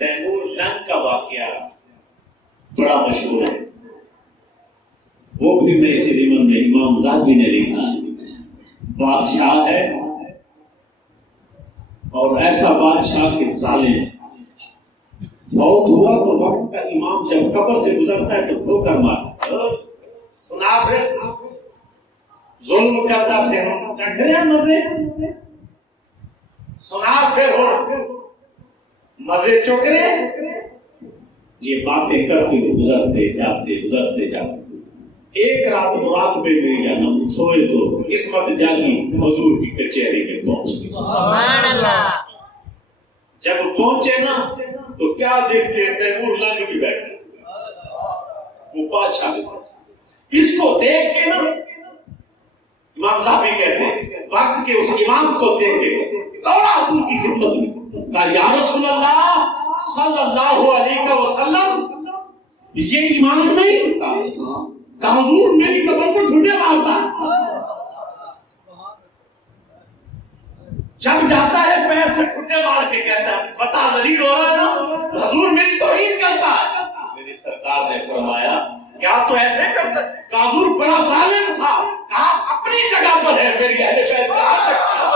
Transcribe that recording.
Timur لنگ کا واقعہ بڑا مشہور ہے، وہ بھی میں اسی ضمن میں امام ذہبی نے لکھا ہے۔ بادشاہ ہے اور ایسا بادشاہ کے ظالم فوت ہوا تو وقت کا امام جب قبر سے گزرتا ہے تو ٹھوکر مارتا، سنا پھر ظلم کرتا پھر چکھ رہے ہیں مزے، سنا پھر ہو مزے چک رہے، یہ باتیں کرتے گزرتے جاتے ایک رات مراقبے میں یا نہ سوئے تو قسمت جاگی حضور کی کچہری میں پہنچ گئی۔ سبحان اللہ۔ جب پہنچے نا تو کیا دیکھتے ہیں؟ تیمور لنگ بھی بیٹھے، وہ بادشاہ اس کو دیکھ کے نا امام ذہبی کہتے ہیں وقت کے اس امام کو دیکھ کے دوڑا حضور کی خدمت میں، کہا یا رسول اللہ صلی اللہ علیہ وسلم یہ امام نہیں ہوتا، کہا حضور میری قبر کو جھوٹے مارتا ہے، جب جاتا ہے پیر سے چھٹے مار کے کہتا ہے پتا ذلیل ہو رہا ہے نا، حضور میری توہین کرتا ہے۔ میری سرکار نے فرمایا کیا تو ایسے کرتا ہے؟ کہا حضور بڑا ظالم تھا، کہا اپنی جگہ پر ہے، میری اہل بیت کا عاشق تھا۔